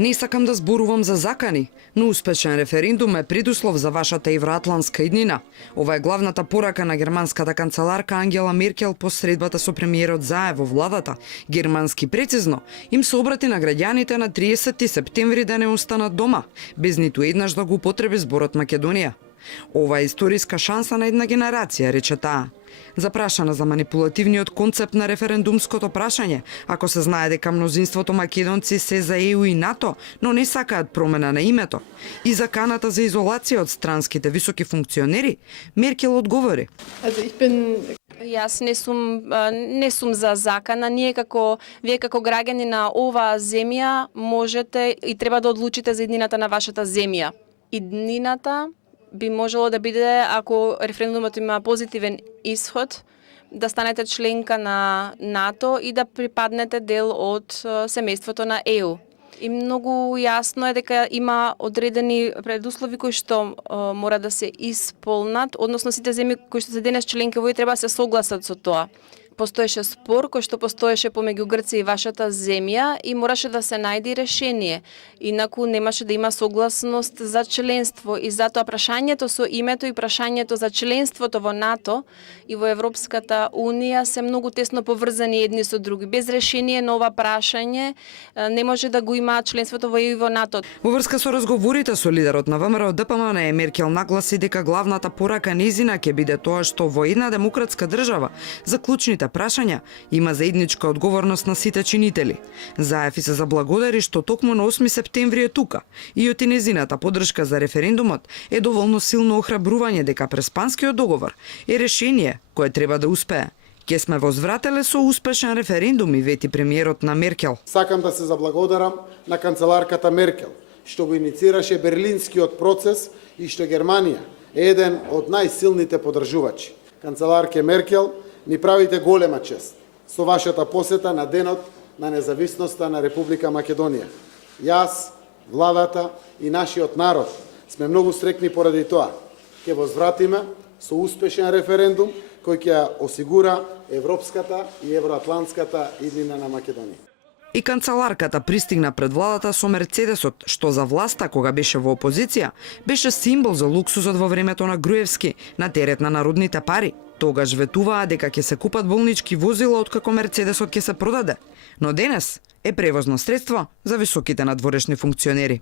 Не сакам да зборувам за закани, но успешен референдум е предуслов за вашата евроатлантска иднина. Ова е главната порака на германската канцеларка Ангела Меркел по средбата со премиерот Заев во владата. Германски прецизно им се обрати на граѓаните на 30 септември да не останат дома, без ниту еднаш да го употреби зборот Македонија. Ова е историска шанса на една генерација, рече таа. Запрашана за манипулативниот концепт на референдумското прашање, ако се знае дека мнозинството македонци се за ЕУ и НАТО, но не сакаат промена на името, и заканата за изолација од странските високи функционери, Меркел одговори. Јас не сум за закана. Вие како граѓани на оваа земја можете и треба да одлучите за иднината на вашата земја. Иднината би можело да биде, ако референдумот има позитивен исход, да станете членка на НАТО и да припаднете дел од семејството на ЕУ. И многу јасно е дека има одредени предуслови кои што мора да се исполнат, односно сите земји кои што се денес членки во ЕУ треба да се согласат со тоа. Постоеше спор кој што постоеше помеѓу Грција и вашата земја и мораше да се најде решение. Инаку немаше да има согласност за членство и затоа прашањето со името и прашањето за членството во НАТО и во Европската Унија се многу тесно поврзани едни со други. Без решение на ова прашање не може да го има членството во ЕУ и во НАТО. Во врска со разговорите со лидерот на ВМРО ДПМН Меркел нагласи дека главната порака незина ќе биде тоа што во една демократска држава за клучните прашања има заедничка одговорност на сите чинители. Заев и се заблагодари што токму на 8 септември е тука и од незината поддршка за референдумот е доволно силно охрабрување дека преспанскиот договор е решение кое треба да успее. Ке сме возврателе со успешен референдум и вети премиерот на Меркел. Сакам да се заблагодарам на канцеларката Меркел што го иницираше берлинскиот процес и што Германија е еден од најсилните поддржувачи. Канцеларке Меркел, ни правите голема чест со вашата посета на денот на независноста на Република Македонија. Јас, владата и нашиот народ сме многу среќни поради тоа. Ќе возвратиме со успешен референдум кој ќе осигура европската и евроатлантската иднина на Македонија. И канцеларката пристигна пред владата со Мерцедесот, што за власта кога беше во опозиција, беше символ за луксузот во времето на Груевски, на терет на народните пари. Тогаш ветуваа дека ќе се купат болнички возила откако Мерцедесот ќе се продаде, но денес е превозно средство за високите надворешни функционери.